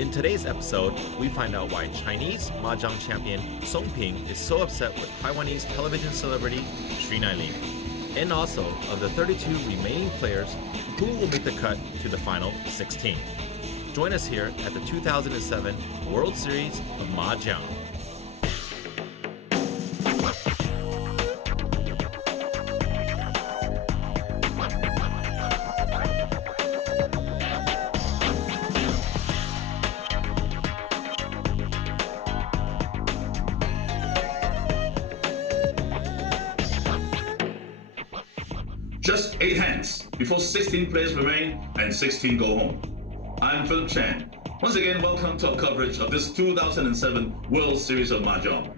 In today's episode, we find out why Chinese mahjong champion Song Ping is so upset with Taiwanese television celebrity Sri Nailing, and also of the 32 remaining players who will make the cut to the final 16. Join us here at the 2007 World Series of Mahjong. Just 8 hands before 16 players remain and 16 go home. I'm Philip Chan. Once again, welcome to our coverage of this 2007 World Series of Mahjong.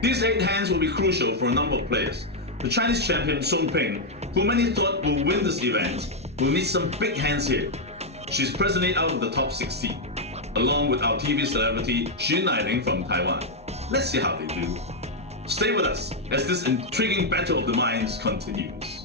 These 8 hands will be crucial for a number of players. The Chinese champion Song Ping, who many thought will win this event, will need some big hands here. She's presently out of the top 16, along with our TV celebrity Xu Nailing from Taiwan. Let's see how they do. Stay with us as this intriguing battle of the minds continues.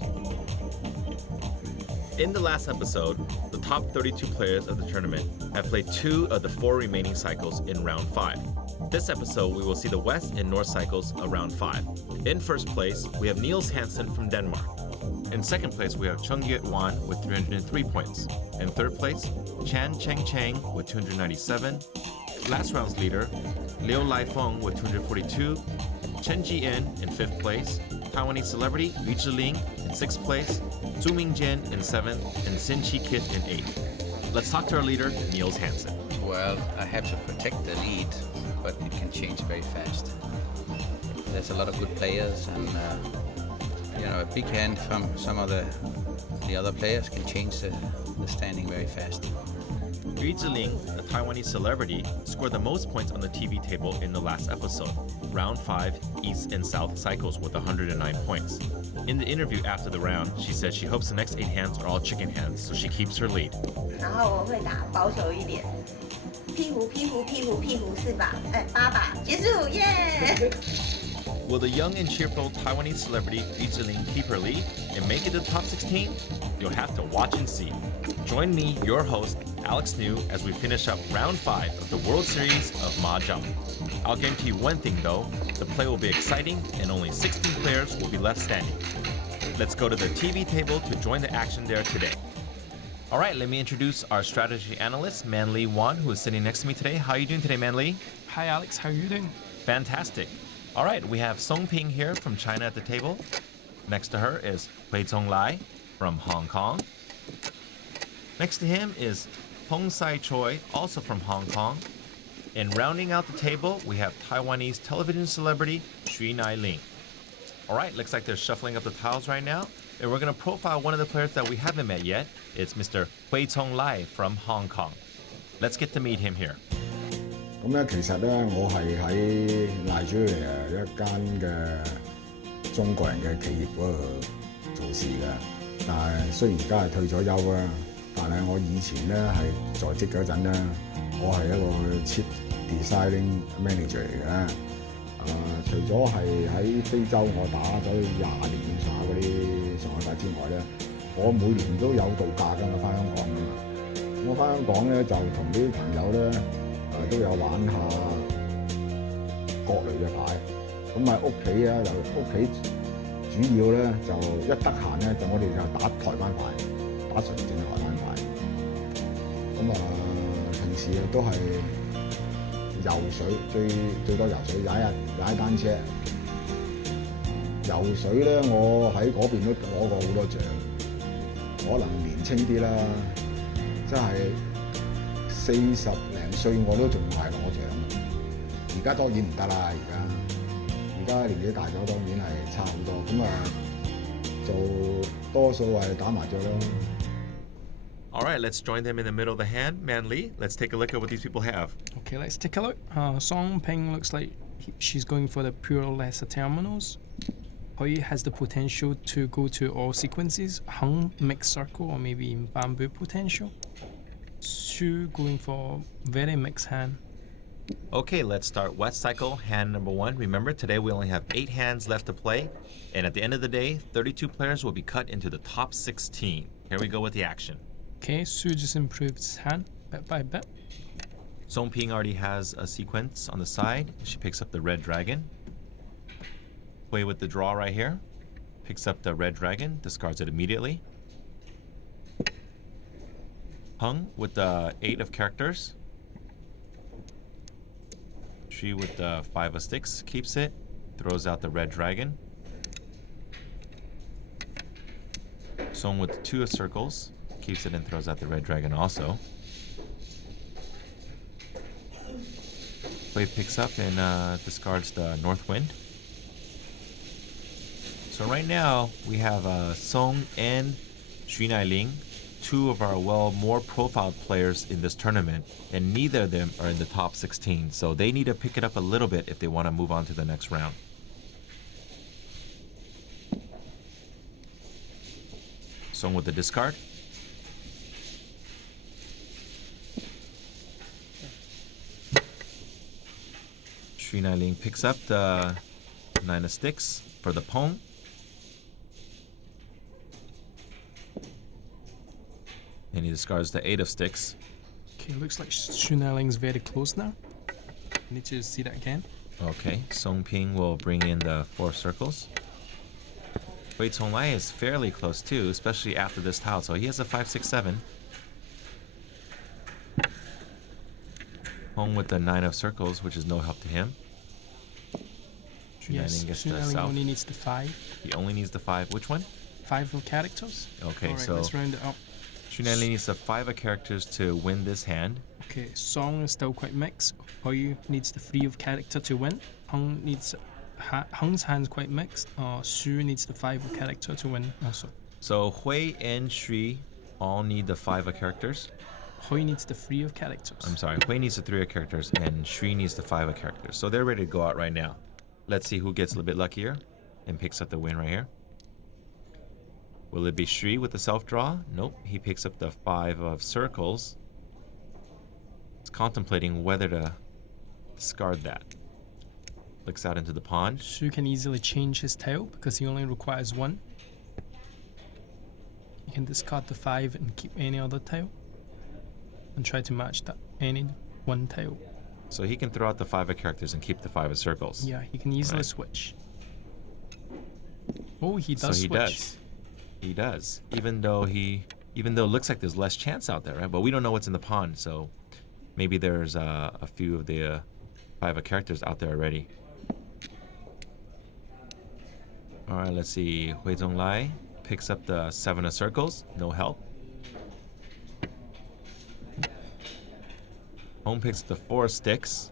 In the last episode, the top 32 players of the tournament have played 2 of the 4 remaining cycles in round 5. This episode, we will see the West and North cycles of round 5. In first place, we have Niels Hansen from Denmark. In second place, we have Chung Yet Wan with 303 points. In third place, Chan Cheng Cheng with 297. Last round's leader, Liu Lai Feng with 242. Chen Ji-in in 5th place. Taiwanese celebrity Yu Zhiling in 6th place. Zhu Mingjin in 7th, and Sin Chi Kit in 8th. Let's talk to our leader, Niels Hansen. Well, I have to protect the lead, but it can change very fast. There's a lot of good players, and a big hand from some of the other players can change the standing very fast. Yu Zhiling, a Taiwanese celebrity, scored the most points on the TV table in the last episode, round 5 East and South cycles with 109 points. In the interview after the round, she said she hopes the next 8 hands are all chicken hands, so she keeps her lead. 然后我会打保守一点，屁股4把，8把，结束，耶！ Will the young and cheerful Taiwanese celebrity Yu Zhiling keep her lead and make it to the top 16? You'll have to watch and see. Join me, your host, Alex New, as we finish up round 5 of the World Series of Mahjong. I'll guarantee you one thing though, the play will be exciting and only 16 players will be left standing. Let's go to the TV table to join the action there today. All right, let me introduce our strategy analyst, Manli Wan, who is sitting next to me today. How are you doing today, Manli? Hi Alex, how are you doing? Fantastic. All right, we have Song Ping here from China at the table. Next to her is Hui Zhong Lai from Hong Kong. Next to him is Peng Sai Choi, also from Hong Kong. And rounding out the table, we have Taiwanese television celebrity Sri Nailing. All right, looks like they're shuffling up the tiles right now. And we're going to profile one of the players that we haven't met yet. It's Mr. Hui Zhong Lai from Hong Kong. Let's get to meet him here. 咁咧，其實咧，我係喺Nigeria一間嘅中國人嘅企業嗰度做事嘅。但係雖然而家係退咗休啦，但係我以前咧係在職嗰陣咧，我係一個 Chief Designing Manager 嚟嘅。除咗係喺非洲我打咗20年咁上下嗰啲上海牌之外咧，我每年都有度假㗎嘛，翻香港㗎嘛。我翻香港咧就同啲朋友咧。都有玩下各類嘅牌，咁喺屋企啊，由屋企主要咧就一得閒咧就我哋就打台灣牌，打純正台灣牌。咁平時都係游水，最多游水，踩單車。游水咧，我喺嗰邊都攞過好多獎，可能年青啲啦，真係40零歲我都仲係攞獎，而家當然唔得啦，而家年紀大咗當然係差好多，咁就多數係打麻雀咯。All right, let's join them in the middle of the hand. Manli, let's take a look at what these people have. Okay, let's take a look. Song Ping looks like she's going for the pure lesser terminals. Hui has the potential to go to all sequences, hung, mixed circle, or maybe in bamboo potential. Shu going for very mixed hand. Okay, let's start West Cycle, hand number 1. Remember, today we only have 8 hands left to play. And at the end of the day, 32 players will be cut into the top 16. Here we go with the action. Okay, Su just improved his hand bit by bit. Song Ping already has a sequence on the side. She picks up the red dragon. Hui with the draw right here. Picks up the red dragon, discards it immediately. Hung with the 8 of characters. She with the 5 of sticks keeps it. Throws out the red dragon. Song with the 2 of circles keeps it and throws out the red dragon also. Hui picks up and discards the north wind. So right now we have Song and Xu Nailing, 2 of our more profiled players in this tournament, and neither of them are in the top 16, so they need to pick it up a little bit if they want to move on to the next round. Song with the discard. Xu Nailing picks up the 9 of sticks for the Pong. And he discards the 8 of sticks. Okay, looks like Xu Nailing's very close now. I need to see that again. Okay, Song Ping will bring in the 4 circles. Wei Conglai is fairly close too, especially after this tile. So he has a 5, 6, 7. Home with the 9 of circles, which is no help to him. Xu Yes, Nailing gets Xu the Nailing south. only needs the 5. He only needs the 5. Which one? 5 of characters. Okay, Alright, so let's round it up. Xu Nailing needs the 5 of characters to win this hand. Okay, Song is still quite mixed. Hui needs the 3 of character to win. Hung needs Hung's hand's quite mixed. Xu needs the 5 of character to win also. So Hui and Shui all need the 5 of characters. Hui needs the 3 of characters. I'm sorry, Hui needs the 3 of characters and Shui needs the 5 of characters. So they're ready to go out right now. Let's see who gets a little bit luckier and picks up the win right here. Will it be Shui with the self-draw? Nope, he picks up the 5 of circles. He's contemplating whether to discard that. Looks out into the pond. Xu can easily change his tail because he only requires 1. He can discard the 5 and keep any other tail. And try to match that any one tail. So he can throw out the 5 of characters and keep the 5 of circles. Yeah, he can easily Right. switch. Oh, he does So he switch. does. He does. Even though it looks like there's less chance out there, right? But we don't know what's in the pond, so maybe there's a few of the 5 of characters out there already. All right, let's see. Hui Zonglai picks up the 7 of circles. No help. Home picks up the 4 of sticks.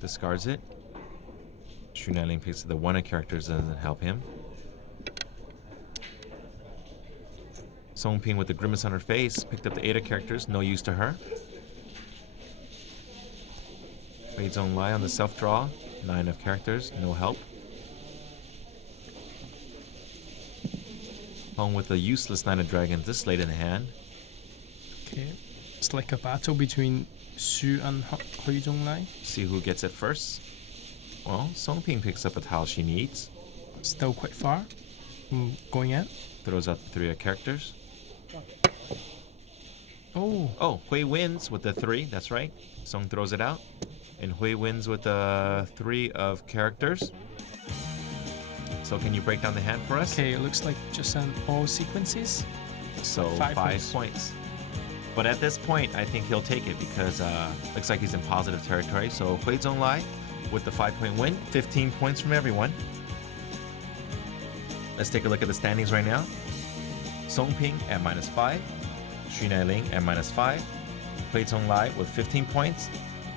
Discards it. Xu Nailing picks up the 1 of characters, doesn't help him. Song Ping with the grimace on her face picked up the 8 of characters. No use to her. Wei Zonglai on the self-draw. 9 of characters, no help. Home with the useless 9 of dragons this late in the hand. Okay. It's like a battle between Xu and Hui Zonglai. See who gets it first. Well, Song Ping picks up a tile she needs. Still quite far from going out. Throws out the 3 of characters. Oh, Oh, Hui wins with the 3, that's right. Song throws it out. And Hui wins with the 3 of characters. So can you break down the hand for us? okay. It looks like just an all sequences. So 5 5 points. points. But at this point, I think he'll take it because looks like he's in positive territory. So Hui Zonglai with the 5-point win, 15 points from everyone. Let's take a look at the standings right now. Song Ping at -5, Xu Nailing at -5, Hui Zonglai with 15 points,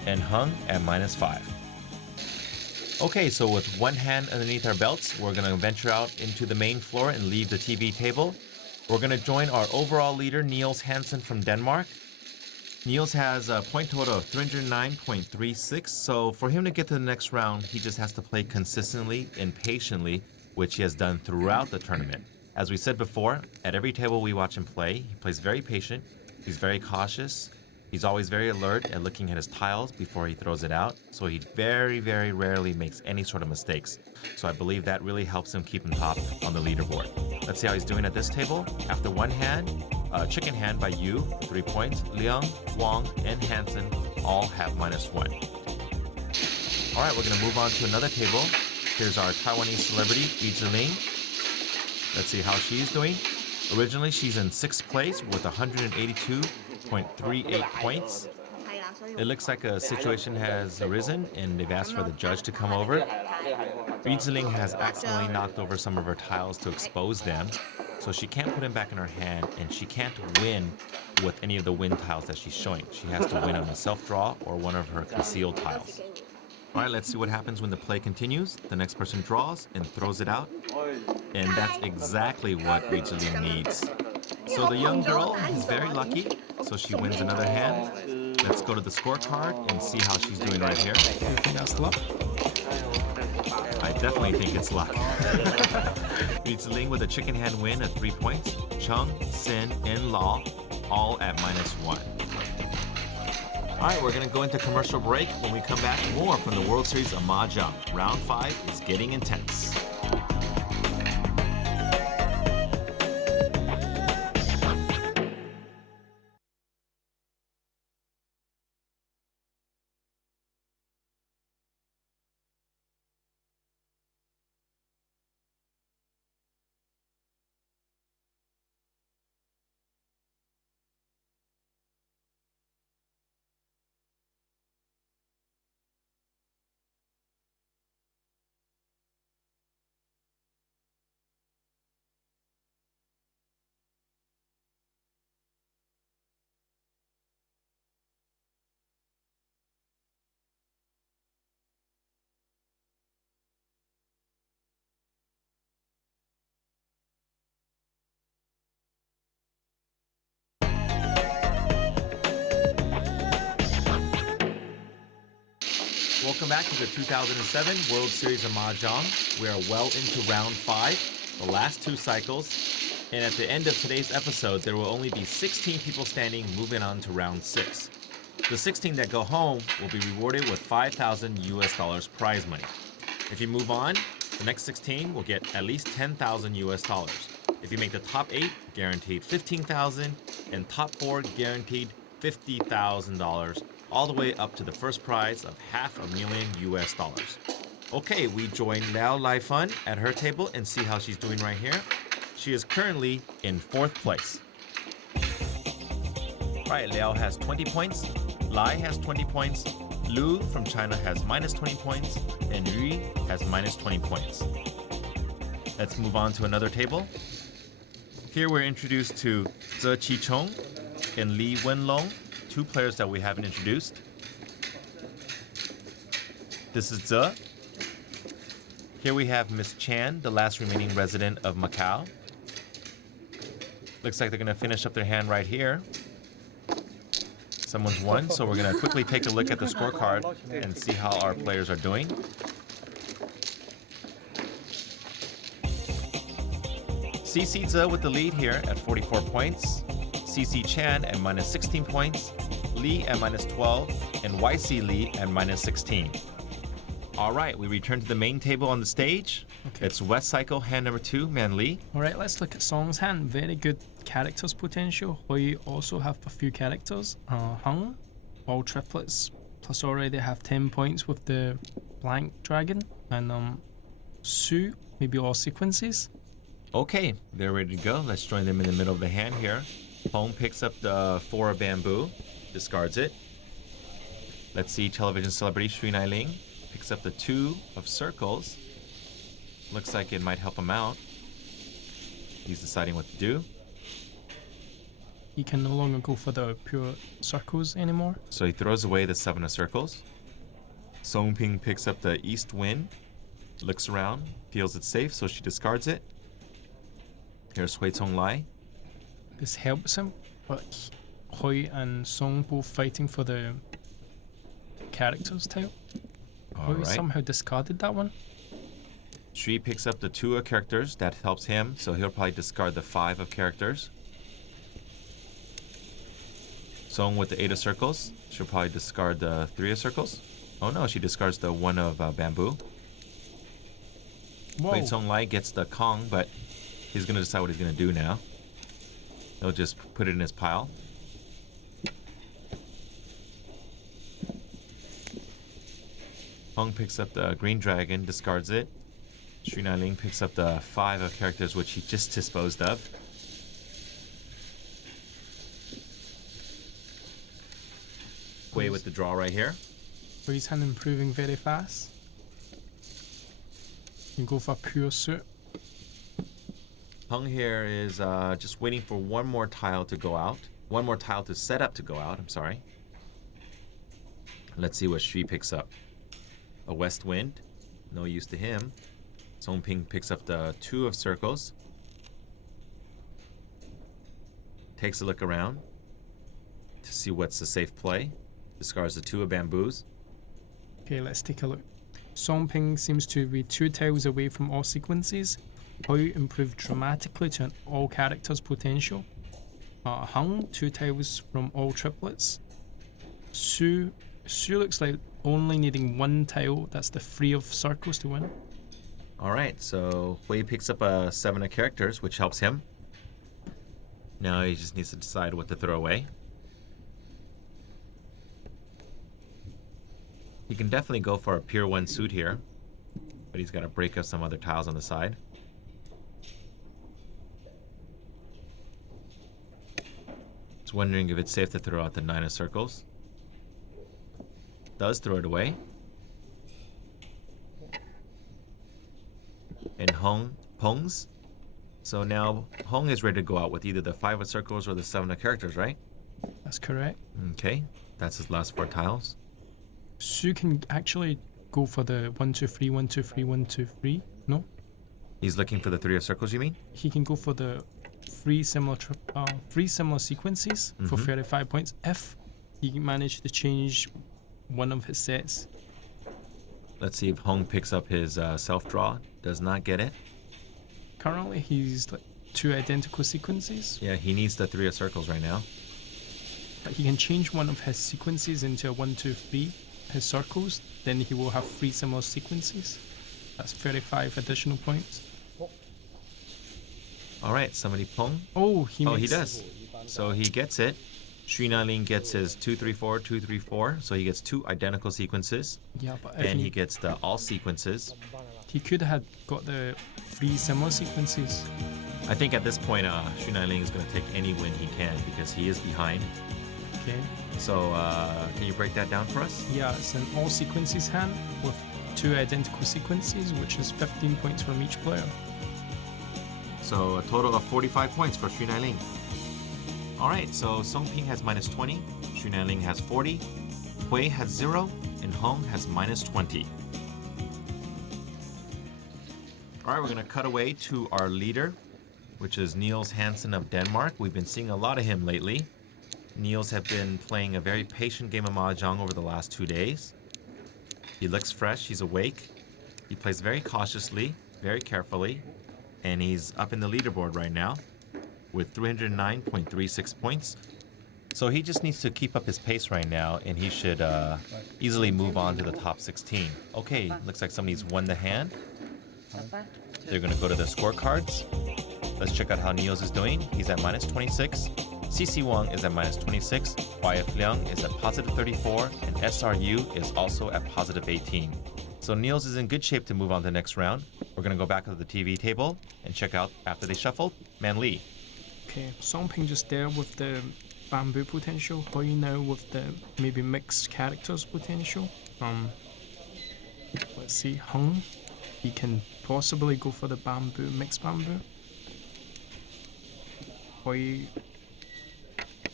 and Hung at -5. Okay, so with one hand underneath our belts, we're going to venture out into the main floor and leave the TV table. We're going to join our overall leader, Niels Hansen from Denmark. Niels has a point total of 309.36, so for him to get to the next round, he just has to play consistently and patiently, which he has done throughout the tournament. As we said before, at every table we watch him play, he plays very patient, he's very cautious, he's always very alert at looking at his tiles before he throws it out, so he very, very rarely makes any sort of mistakes. So I believe that really helps him keep him top on the leaderboard. Let's see how he's doing at this table. After one hand, Chicken Hand by Yu, 3 points. Liang, Wang, and Hansen all have -1. All right, we're going to move on to another table. Here's our Taiwanese celebrity, Yu Ziling. Let's see how she's doing. Originally, she's in 6th place with 182.38 points. It looks like a situation has arisen, and they've asked for the judge to come over. Yu Ziling has accidentally knocked over some of her tiles to expose them, so she can't put them back in her hand, and she can't win with any of the win tiles that she's showing. She has to win on a self-draw or one of her concealed tiles. All right, let's see what happens when the play continues. The next person draws and throws it out, and that's exactly what Yu Ziling needs. So the young girl is very lucky, so she wins another hand. Let's go to the scorecard and see how she's doing right here. Do you think that's luck? I definitely think it's luck. Yu Ziling with a chicken hand win at 3 points. Chung, Sin, and Law all at -1. All right, we're going to go into commercial break. When we come back, more from the World Series of Mahjong. Round 5 is getting intense. Welcome back to the 2007 World Series of Mahjong. We are well into round 5, the last 2 cycles. And at the end of today's episode, there will only be 16 people standing moving on to round 6. The 16 that go home will be rewarded with $5,000 prize money. If you move on, the next 16 will get at least $10,000. If you make the top 8, guaranteed $15,000, and top 4 guaranteed $50,000. All the way up to the first prize of $500,000. Okay, we join Liao Lai Fun at her table and see how she's doing right here. She is currently in 4th place. All right, Liao has 20 points, Lai has 20 points, Lu from China has -20 points, and Yu has -20 points. Let's move on to another table. Here we're introduced to Zhe Qichong and Li Wenlong, 2 players that we haven't introduced. This is Zhe. Here we have Miss Chan, the last remaining resident of Macau. Looks like they're going to finish up their hand right here. Someone's won, so we're going to quickly take a look at the scorecard and see how our players are doing. CC Zhe with the lead here at 44 points. CC Chan at -16 points. Lee at -12, and YC Lee at -16. All right, we return to the main table on the stage. Okay. It's West Cycle, hand number 2, Man Lee. All right, let's look at Song's hand. Very good characters potential. Hui also have a few characters. Hung, all triplets, plus already have 10 points with the blank dragon. And Su, maybe all sequences. Okay, they're ready to go. Let's join them in the middle of the hand here. Hong picks up the 4 of bamboo, discards it. Let's see, television celebrity Shui Nailing picks up the 2 of circles. Looks like it might help him out. He's deciding what to do. He can no longer go for the pure circles anymore. So he throws away the 7 of circles. Song Ping picks up the east wind, looks around, feels it's safe, so she discards it. Here's Hui Tong Lai. This helps him, but Hui and Song both fighting for the characters tile. All Hui right. somehow discarded that one. Shui picks up the 2 of characters. That helps him, so he'll probably discard the 5 of characters. Song with the 8 of circles. She'll probably discard the 3 of circles. Oh no, she discards the 1 of bamboo. Whoa. Hui Tong Lai gets the Kong, but he's going to decide what he's going to do now. He'll just put it in his pile. Hung picks up the green dragon, discards it. Sri Ling picks up the 5 of characters which he just disposed of. Wei with the draw right here. Wei's hand improving very fast. You go for pure suit. Hung here is just waiting for one more tile to go out. One more tile to set up to go out, I'm sorry. Let's see what Shui picks up. A west wind, no use to him. Song Ping picks up the 2 of circles. Takes a look around to see what's a safe play. Discards the 2 of bamboos. Okay, let's take a look. Song Ping seems to be 2 tiles away from all sequences. Hui improved dramatically to an all characters potential. Hung 2 tiles from all triplets. Su looks like only needing 1 tile. That's the 3 of circles to win. Alright, so Hui picks up a 7 of characters, which helps him. Now he just needs to decide what to throw away. He can definitely go for a pure 1 suit here, but he's got to break up some other tiles on the side. Just wondering if it's safe to throw out the 9 of circles. Does throw it away. And Hong Pongs. So now Hong is ready to go out with either the 5 of circles or the 7 of characters, right? That's correct. Okay, that's his last 4 tiles. Su can actually go for the 1 2 3 1 2 3 1 2 3. No, He's looking for the 3 of circles, you mean? he can go for the 3 similar sequences for 35 points if he managed to change one of his sets. Let's see if Hong picks up his self-draw. Does not get it. Currently, he's like 2 identical sequences, Yeah, he needs the 3 of circles right now. but he can change one of his sequences into a 1 2 3. His circles, then he will have 3 similar sequences. That's 35 additional points. Alright, somebody Pong. Oh, he Does. So he gets it. Sri Ling gets his 2 3 4 2 3 4. So he gets 2 identical sequences. Yeah, but if And he gets the all sequences. he could have got the 3 similar sequences. I think at this point, Sri Ling is going to take any win he can because he is behind. Okay. So can you break that down for us? Yeah, it's an all sequences hand with 2 identical sequences, which is 15 points from each player. So a total of 45 points for Sri Ling. Alright, so Song Ping has minus 20, Sri Ling has 40, Hui has 0, and Hong has minus 20. Alright, we're going to cut away to our leader, which is Niels Hansen of Denmark. We've been seeing a lot of him lately. Niels have been playing a very patient game of Mahjong over the last 2 days. He looks fresh, he's awake. He plays very cautiously, very carefully, and he's up in the leaderboard right now with 309.36 points. So he just needs to keep up his pace right now, and he should easily move on to the top 16. Okay, looks like somebody's won the hand. They're going to go to the scorecards. Let's check out how Niels is doing. He's at minus 26. CC Wang is at minus 26. YF Liang is at positive 34. And SRU is also at positive 18. So Niels is in good shape to move on to the next round. We're going to go back to the TV table and check out, after they shuffled, Man Li. Okay, Song Ping just there with the bamboo potential. Hui now with the maybe mixed characters potential. Let's see, Hung. He can possibly go for the bamboo, mixed bamboo. Hui,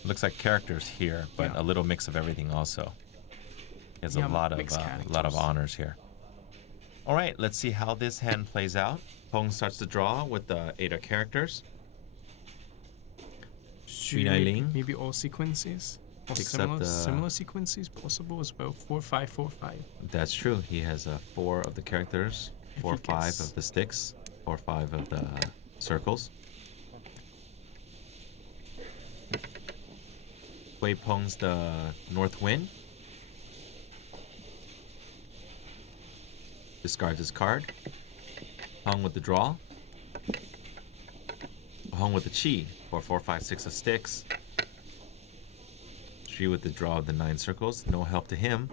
Looks like characters here, but Yeah. a little mix of everything also. He has Yeah, a lot of mixed characters. honors here. All right, let's see how this hand plays out. Pong starts to draw with the 8 of characters. Sri Ling maybe all sequences. Or picks up the- similar sequences possible as well. 4 5 4 5. That's true. He has 4 of the characters, If 4 he 5 gets- of the sticks, 4 5 of the circles. Wei Pong's the north wind. Discards his card. Hong with the draw. Hong with the Chi for 4, 5, 6 of sticks. Xu with the draw of the 9 circles. No help to him.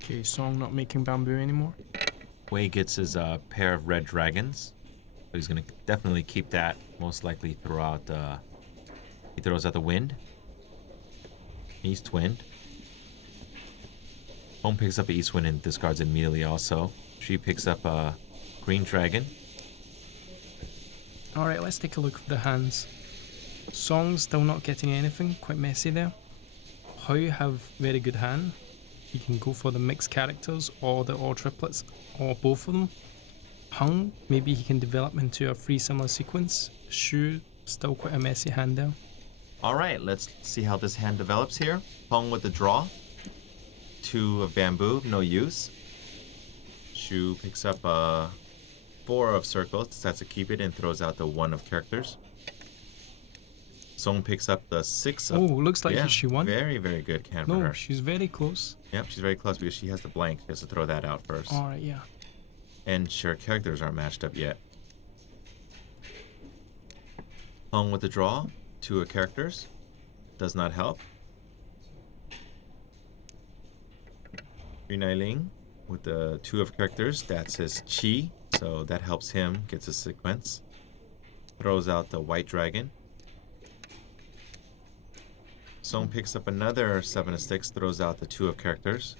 Okay, Song not making bamboo anymore. Wei gets his pair of red dragons. So he's going to definitely keep that. Most likely he throws out the wind. East wind. Hong picks up East wind and discards immediately also. She picks up a green dragon. Alright, let's take a look at the hands. Song's still not getting anything, quite messy there. Hui have very good hand. He can go for the mixed characters or the all triplets or both of them. Hung, maybe he can develop into a free similar sequence. Xu, still quite a messy hand there. Alright, let's see how this hand develops here. Hong with the draw. 2 of bamboo, no use. Xu picks up 4 of circles, decides to keep it and throws out the 1 of characters. Song picks up the 6 of... Oh, looks like she won. Very, very good can for No, her. she's very close. Yep, she's very close because she has the blank. She has to throw that out first. Alright, yeah. And sure, characters aren't matched up yet. Hong with the draw. 2 of characters. Does not help. Ling with the 2 of characters. That's his chi. So that helps him. Gets a sequence. Throws out the white dragon. Song picks up another 7 of sticks. Throws out the 2 of characters.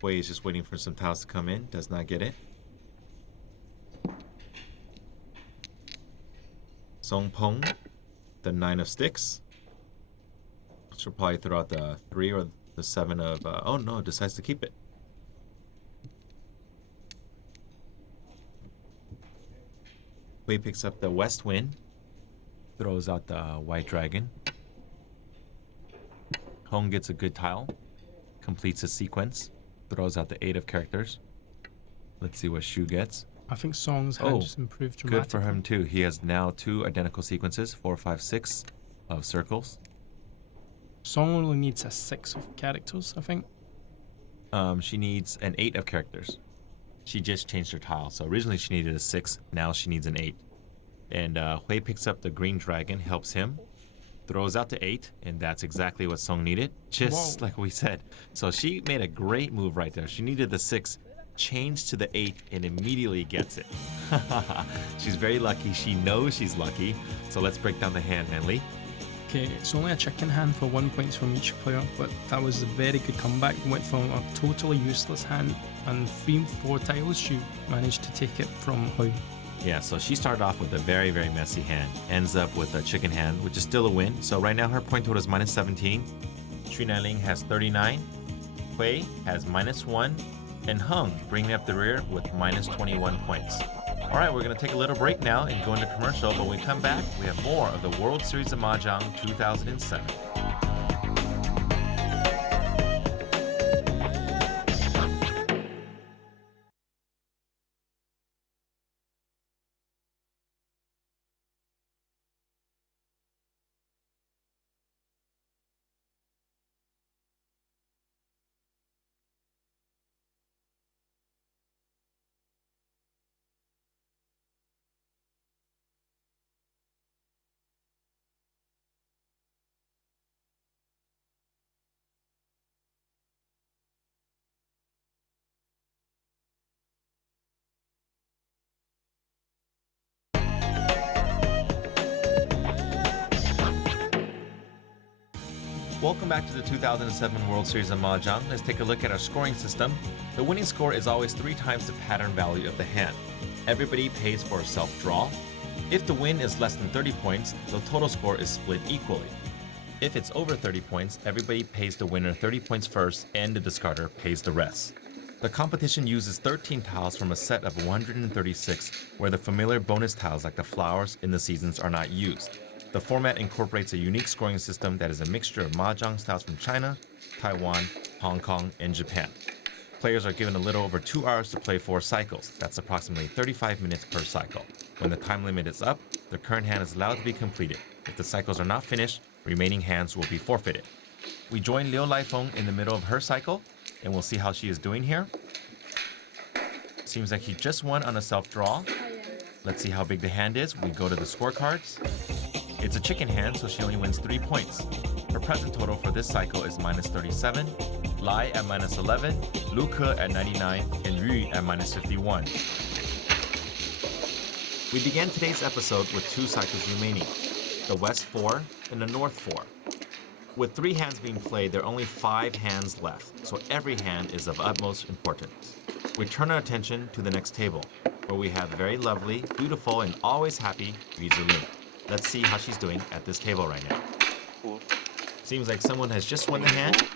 Wei is just waiting for some tiles to come in. Does not get it. Song Pong, the 9 of sticks. She'll probably throw out the 3 or the 7 of... oh no, decides to keep it. Wei picks up the west wind. Throws out the white dragon. Hong gets a good tile. Completes a sequence. Throws out the 8 of characters. Let's see what Xu gets. I think Song's hand just improved dramatically. Good for him too. He has now 2 identical sequences, 4, 5, 6 of circles. Song only needs a 6 of characters, I think. She needs an 8 of characters. She just changed her tile. So originally she needed a 6. Now she needs an 8. And Hui picks up the green dragon, helps him. Throws out the 8, and that's exactly what Song needed. Just like we said. So she made a great move right there. She needed the 6, changed to the 8, and immediately gets it. She's very lucky. She knows she's lucky. So let's break down the hand, Manly. Okay, it's only a chicken hand for 1 point from each player, but that was a very good comeback. Went from a totally useless hand, and 3-4 tiles she managed to take it from Hui. Yeah, so she started off with a very, very messy hand. Ends up with a chicken hand, which is still a win. So right now her point total is minus 17. Ling has 39. Hui has minus 1. And Hung bringing up the rear with minus 21 points. All right, we're going to take a little break now and go into commercial. But when we come back, we have more of the World Series of Mahjong 2007. Welcome back to the 2007 World Series of Mahjong. Let's take a look at our scoring system. The winning score is always 3 times the pattern value of the hand. Everybody pays for a self-draw. If the win is less than 30 points, the total score is split equally. If it's over 30 points, everybody pays the winner 30 points first and the discarder pays the rest. The competition uses 13 tiles from a set of 136, where the familiar bonus tiles like the flowers in the seasons are not used. The format incorporates a unique scoring system that is a mixture of Mahjong styles from China, Taiwan, Hong Kong, and Japan. Players are given a little over 2 hours to play 4 cycles. That's approximately 35 minutes per cycle. When the time limit is up, the current hand is allowed to be completed. If the cycles are not finished, remaining hands will be forfeited. We join Liu Laifeng in the middle of her cycle, and we'll see how she is doing here. Seems like he just won on a self-draw. Let's see how big the hand is. We go to the scorecards. It's a chicken hand, so she only wins 3 points. Her present total for this cycle is minus 37, Lai at minus 11, Luke at 99, and Yu at minus 51. We began today's episode with 2 cycles remaining, the West 4 and the North 4. With 3 hands being played, there are only 5 hands left, so every hand is of utmost importance. We turn our attention to the next table, where we have very lovely, beautiful, and always happy Yu Zilin. Let's see how she's doing at this table right now. Seems like someone has just won the hand.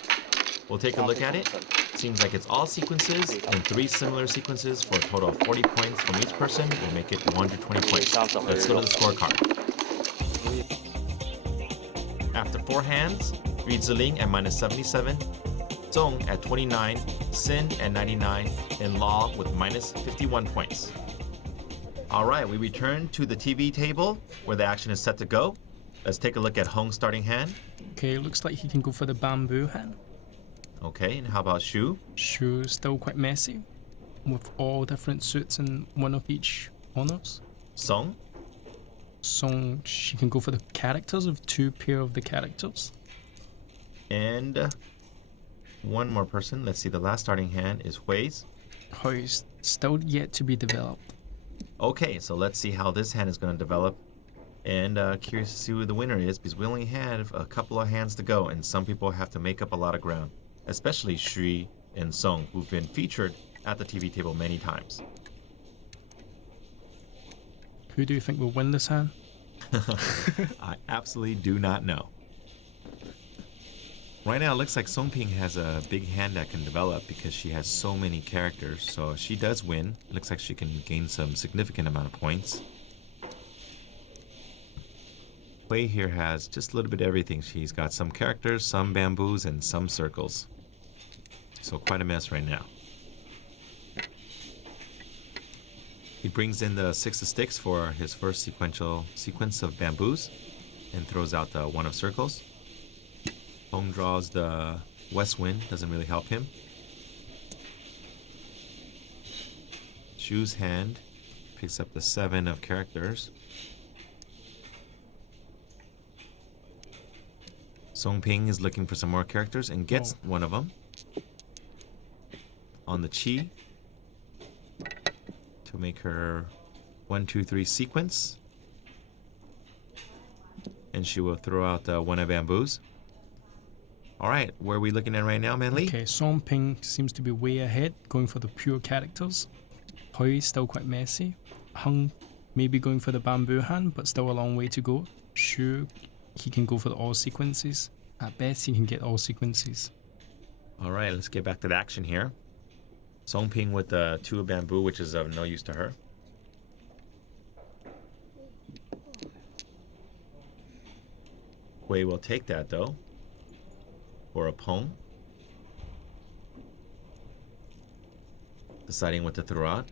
We'll take a look at it. Seems like it's all sequences and 3 similar sequences for a total of 40 points from each person. We'll make it 120 points. Let's go to the scorecard. After 4 hands, Yu Ziling at minus 77, Zong at 29, Sin at 99, and Law with minus 51 points. All right, we return to the TV table where the action is set to go. Let's take a look at Hong's starting hand. Okay, looks like he can go for the bamboo hand. Okay, and how about Shu? Shu's still quite messy, with all different suits and one of each honors. Song? So she can go for the characters of 2 pair of the characters. And one more person. Let's see, the last starting hand is Hui's. Hui's still yet to be developed. Okay, so let's see how this hand is going to develop. And curious to see who the winner is, because we only have a couple of hands to go, and some people have to make up a lot of ground, especially Shui and Song, who've been featured at the TV table many times. Who do you think will win this hand? I absolutely do not know. Right now, it looks like Song Ping has a big hand that can develop because she has so many characters. So if she does win, it looks like she can gain some significant amount of points. Hui here has just a little bit of everything. She's got some characters, some bamboos, and some circles. So quite a mess right now. He brings in the 6 of sticks for his first sequence of bamboos and throws out the 1 of circles. Hong draws the west wind, doesn't really help him. Shu's hand picks up the 7 of characters. Song Ping is looking for some more characters and gets one of them. On the chi to make her 1, 2, 3 sequence. And she will throw out the 1 of bamboos. All right, where are we looking at right now, Manly? Okay, Song Ping seems to be way ahead, going for the pure characters. Hui still quite messy. Hung maybe going for the bamboo hand, but still a long way to go. Shu, he can go for the all sequences. At best, he can get all sequences. All right, let's get back to the action here. Song Ping with the 2 of bamboo, which is of no use to her. Hui will take that, though, for a pong. Deciding what to throw out.